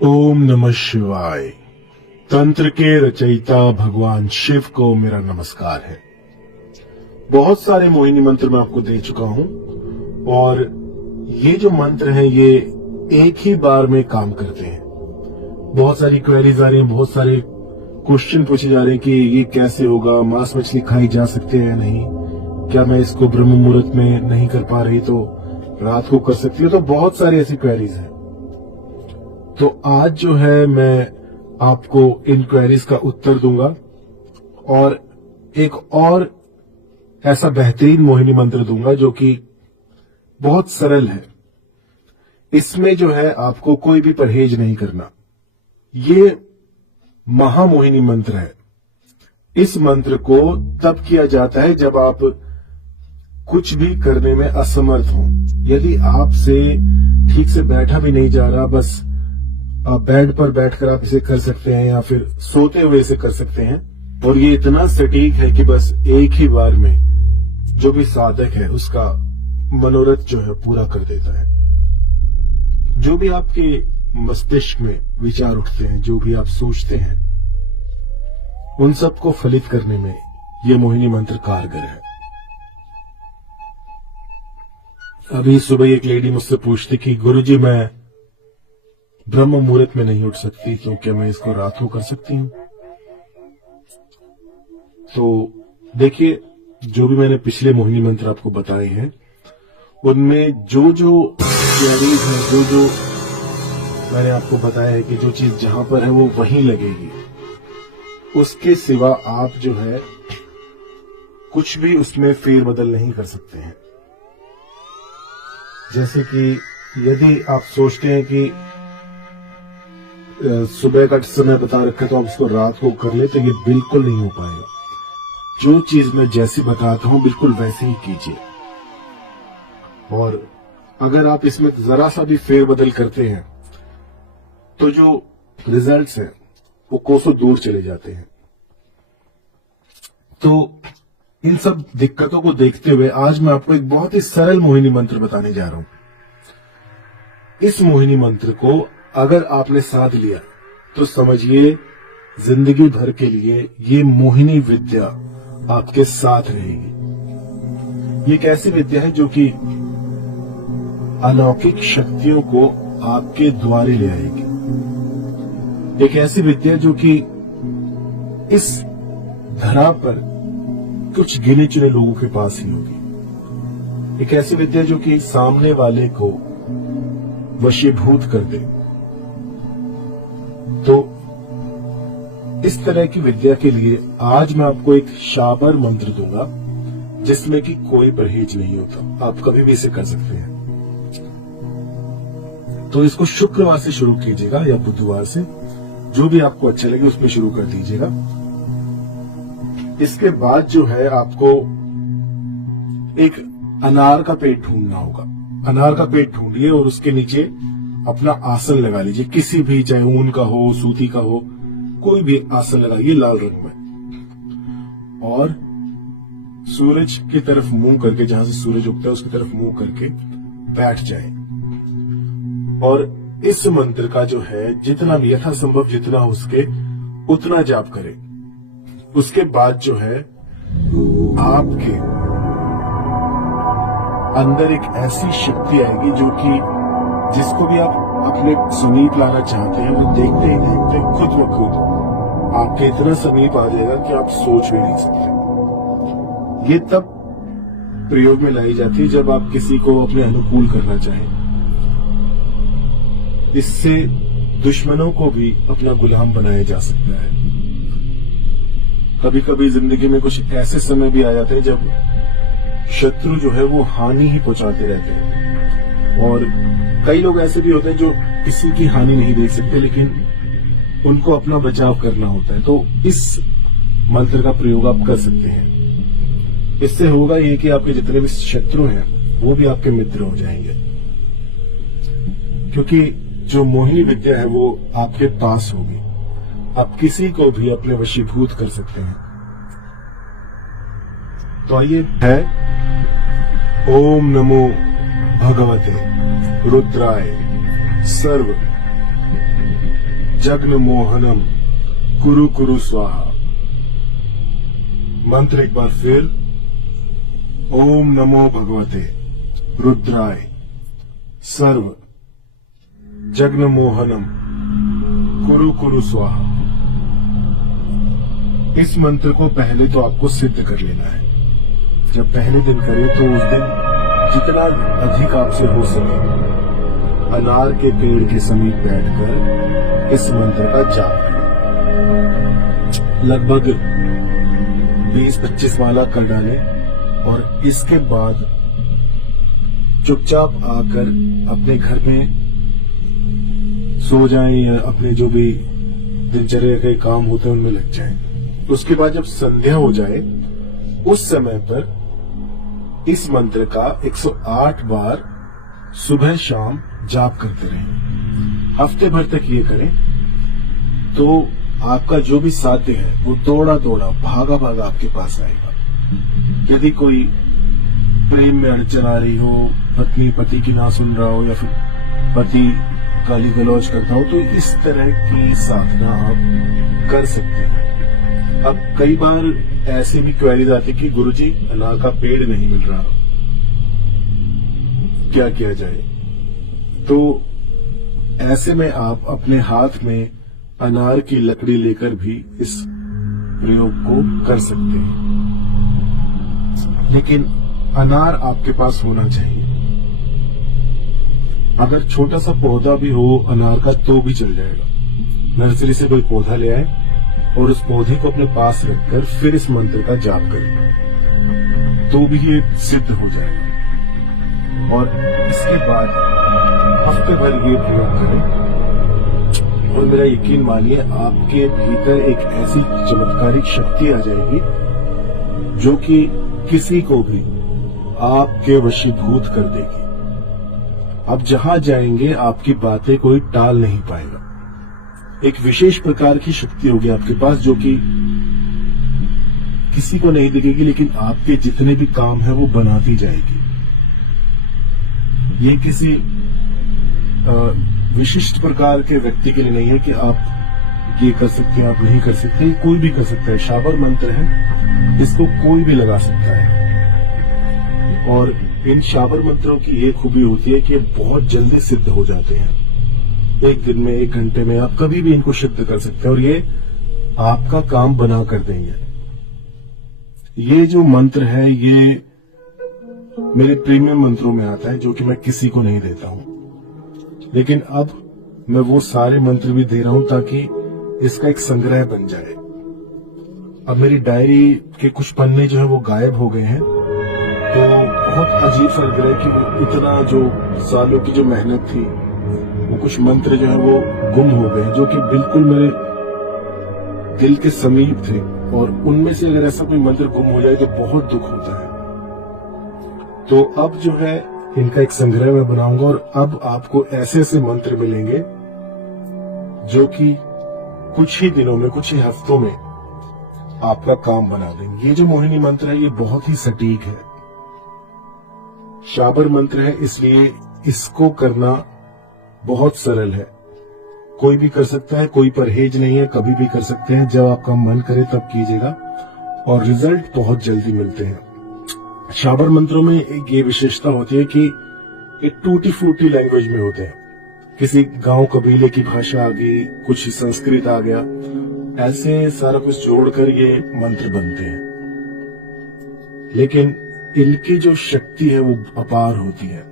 ओम नमः शिवाय। तंत्र के रचयिता भगवान शिव को मेरा नमस्कार है। बहुत सारे मोहिनी मंत्र मैं आपको दे चुका हूं और ये जो मंत्र हैं ये एक ही बार में काम करते हैं। बहुत सारी क्वेरीज आ रही हैं, बहुत सारे क्वेश्चन पूछे जा रहे हैं कि ये कैसे होगा, मांस मछली खाई जा सकते हैं या नहीं, क्या मैं इसको ब्रह्म मुहूर्त में नहीं कर पा रही तो रात को कर सकती हूँ। तो बहुत सारी ऐसी क्वेरीज हैं। तो आज जो है मैं आपको इन क्वेरीज का उत्तर दूंगा और एक और ऐसा बेहतरीन मोहिनी मंत्र दूंगा जो कि बहुत सरल है। इसमें जो है आपको कोई भी परहेज नहीं करना। ये महामोहिनी मंत्र है। इस मंत्र को तब किया जाता है जब आप कुछ भी करने में असमर्थ हो। यदि आपसे ठीक से बैठा भी नहीं जा रहा, बस बेड पर बैठकर आप इसे कर सकते हैं या फिर सोते हुए इसे कर सकते हैं। और ये इतना सटीक है कि बस एक ही बार में जो भी साधक है उसका मनोरथ जो है पूरा कर देता है। जो भी आपके मस्तिष्क में विचार उठते हैं, जो भी आप सोचते हैं, उन सबको फलित करने में ये मोहिनी मंत्र कारगर है। अभी सुबह एक लेडी मुझसे पूछती कि गुरुजी मैं ब्रह्म मुहूर्त में नहीं उठ सकती, तो क्या मैं इसको रात को कर सकती हूं? तो देखिए, जो भी मैंने पिछले मोहिनी मंत्र आपको बताए हैं उनमें जो जो क्वेरीज है, जो मैंने आपको बताया है कि जो चीज जहां पर है वो वहीं लगेगी। उसके सिवा आप जो है कुछ भी उसमें फेरबदल नहीं कर सकते हैं। जैसे कि यदि आप सोचते हैं कि सुबह का समय बता रखा है तो आप उसको रात को कर ले, तो ये बिल्कुल नहीं हो पाएगा। जो चीज मैं जैसी बताता हूं बिल्कुल वैसे ही कीजिए। और अगर आप इसमें जरा सा भी फेरबदल करते हैं तो जो रिजल्ट्स हैं वो कोसों दूर चले जाते हैं। तो इन सब दिक्कतों को देखते हुए आज मैं आपको एक बहुत ही सरल मोहिनी मंत्र बताने जा रहा हूं। इस मोहिनी मंत्र को अगर आपने साध लिया तो समझिए जिंदगी भर के लिए ये मोहिनी विद्या आपके साथ रहेगी। ये एक ऐसी विद्या है जो कि अलौकिक शक्तियों को आपके द्वारे ले आएगी। एक ऐसी विद्या जो कि इस धरा पर कुछ गिने चुने लोगों के पास ही होगी। एक ऐसी विद्या जो कि सामने वाले को वशीभूत कर दे। तो इस तरह की विद्या के लिए आज मैं आपको एक शाबर मंत्र दूंगा जिसमें कि कोई परहेज नहीं होता। आप कभी भी इसे कर सकते हैं। तो इसको शुक्रवार से शुरू कीजिएगा या बुधवार से, जो भी आपको अच्छा लगे उसमें शुरू कर दीजिएगा। इसके बाद जो है आपको एक अनार का पेड़ ढूंढना होगा। अनार का पेड़ ढूंढिए और उसके नीचे अपना आसन लगा लीजिए। किसी भी, चाहे ऊन का हो, सूती का हो, कोई भी आसन लगाइए लाल रंग में। और सूरज की तरफ मुंह करके, जहां से सूरज उगता है उसकी तरफ मुंह करके बैठ जाए। और इस मंत्र का जो है जितना भी यथासंभव जितना हो सके उतना जाप करें। उसके बाद जो है आपके अंदर एक ऐसी शक्ति आएगी जो कि जिसको भी आप अपने समीप लाना चाहते हैं वो देखते ही देखते खुद ब खुद आपके इतना समीप आ जाएगा कि आप सोच भी नहीं सकते। ये तब प्रयोग में लाई जाती है जब आप किसी को अपने अनुकूल करना चाहें। इससे दुश्मनों को भी अपना गुलाम बनाया जा सकता है। कभी कभी जिंदगी में कुछ ऐसे समय भी आ जाते हैं जब शत्रु जो है वो हानि ही पहुंचाते रहते हैं। और कई लोग ऐसे भी होते हैं जो किसी की हानि नहीं देख सकते, लेकिन उनको अपना बचाव करना होता है। तो इस मंत्र का प्रयोग आप कर सकते हैं। इससे होगा ये कि आपके जितने भी शत्रु हैं वो भी आपके मित्र हो जाएंगे, क्योंकि जो मोहिनी विद्या है वो आपके पास होगी। आप किसी को भी अपने वशीभूत कर सकते हैं। तो आइए है ओम नमो भगवते रुद्राय सर्व जग्न मोहनम कुरु कुरु स्वाहा। मंत्र एक बार फिर, ओम नमो भगवते रुद्राय सर्व जग्न मोहनम कुरु कुरु स्वाहा। इस मंत्र को पहले तो आपको सिद्ध कर लेना है। जब पहले दिन करें तो उस दिन जितना अधिक आपसे हो सके अनार के पेड़ के समीप बैठकर इस मंत्र का जाप करें। लगभग 20-25 माला कर डालें और इसके बाद चुपचाप आकर अपने घर में सो जाएं या अपने जो भी दिनचर्या के काम होते हैं उनमें लग जाएं। उसके बाद जब संध्या हो जाए उस समय पर इस मंत्र का 108 बार सुबह शाम जाप करते रहें। हफ्ते भर तक ये करें तो आपका जो भी साध्य है वो दौड़ा दौड़ा भागा भागा आपके पास आएगा। यदि कोई प्रेम में अड़चन आ रही हो, पत्नी पति की ना सुन रहा हो या फिर पति गाली गलौज करता हो, तो इस तरह की साधना आप कर सकते हैं। अब कई बार ऐसे भी क्वेरीज आती कि गुरुजी अनार का पेड़ नहीं मिल रहा, क्या किया जाए? तो ऐसे में आप अपने हाथ में अनार की लकड़ी लेकर भी इस प्रयोग को कर सकते हैं, लेकिन अनार आपके पास होना चाहिए। अगर छोटा सा पौधा भी हो अनार का तो भी चल जाएगा। नर्सरी से कोई पौधा ले आए और उस पौधे को अपने पास रखकर फिर इस मंत्र का जाप करें तो भी ये सिद्ध हो जाएगा। और इसके बाद हफ्ते भर ये प्रयोग करें और मेरा यकीन मानिए आपके भीतर एक ऐसी चमत्कारिक शक्ति आ जाएगी जो कि किसी को भी आपके वशीभूत कर देगी। आप जहां जाएंगे आपकी बातें कोई टाल नहीं पाएगा। एक विशेष प्रकार की शक्ति होगी आपके पास जो कि किसी को नहीं दिखेगी, लेकिन आपके जितने भी काम है वो बनाती जाएगी। ये किसी विशिष्ट प्रकार के व्यक्ति के लिए नहीं है कि आप ये कर सकते हैं, आप नहीं कर सकते। कोई भी कर सकता है। शाबर मंत्र है, इसको कोई भी लगा सकता है। और इन शाबर मंत्रों की ये खूबी होती है कि ये बहुत जल्दी सिद्ध हो जाते हैं। एक दिन में, 1 घंटे में आप कभी भी इनको सिद्ध कर सकते हैं और ये आपका काम बना कर देंगे। ये जो मंत्र है ये मेरे प्रीमियम मंत्रों में आता है जो कि मैं किसी को नहीं देता हूं, लेकिन अब मैं वो सारे मंत्र भी दे रहा हूं ताकि इसका एक संग्रह बन जाए। अब मेरी डायरी के कुछ पन्ने जो है वो गायब हो गए हैं, तो बहुत अजीब सा लग रहा है कि इतना जो सालों की जो मेहनत थी वो कुछ मंत्र जो है वो गुम हो गए जो कि बिल्कुल मेरे दिल के समीप थे। और उनमें से अगर ऐसा कोई मंत्र गुम हो जाए तो बहुत दुख होता है। तो अब जो है इनका एक संग्रह मैं बनाऊंगा और अब आपको ऐसे ऐसे मंत्र मिलेंगे जो कि कुछ ही दिनों में, कुछ ही हफ्तों में आपका काम बना देंगे। ये जो मोहिनी मंत्र है ये बहुत ही सटीक है, शाबर मंत्र है, इसलिए इसको करना बहुत सरल है। कोई भी कर सकता है, कोई परहेज नहीं है, कभी भी कर सकते हैं। जब आपका मन करे तब कीजिएगा और रिजल्ट बहुत जल्दी मिलते हैं। शाबर मंत्रों में एक ये विशेषता होती है कि ये टूटी फूटी लैंग्वेज में होते हैं। किसी गांव कबीले की भाषा आ गई, कुछ संस्कृत आ गया, ऐसे सारा कुछ जोड़कर ये मंत्र बनते हैं। लेकिन इनकी जो शक्ति है वो अपार होती है।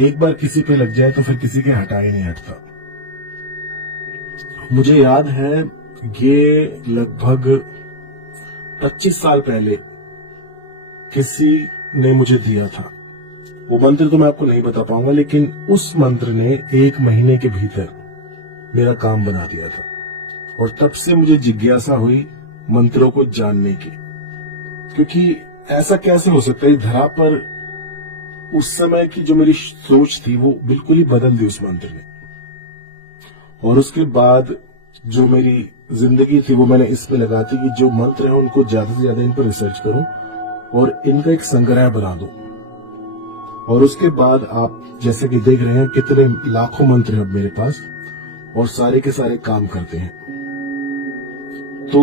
एक बार किसी पे लग जाए तो फिर किसी के हटा ही नहीं हटता। मुझे याद है ये लगभग 25 साल पहले किसी ने मुझे दिया था। वो मंत्र तो मैं आपको नहीं बता पाऊंगा, लेकिन उस मंत्र ने 1 महीने के भीतर मेरा काम बना दिया था। और तब से मुझे जिज्ञासा हुई मंत्रों को जानने की, क्योंकि ऐसा कैसे हो सकता है। धरा पर उस समय की जो मेरी सोच थी वो बिल्कुल ही बदल दी उस मंत्र ने। और उसके बाद जो मेरी जिंदगी थी वो मैंने इस पे लगाती कि जो मंत्र है उनको ज्यादा से ज्यादा इन पर रिसर्च करूं और इनका एक संग्रह बना दूं। और उसके बाद आप जैसे कि देख रहे हैं कितने लाखों मंत्र हैं अब मेरे पास, और सारे के सारे काम करते हैं। तो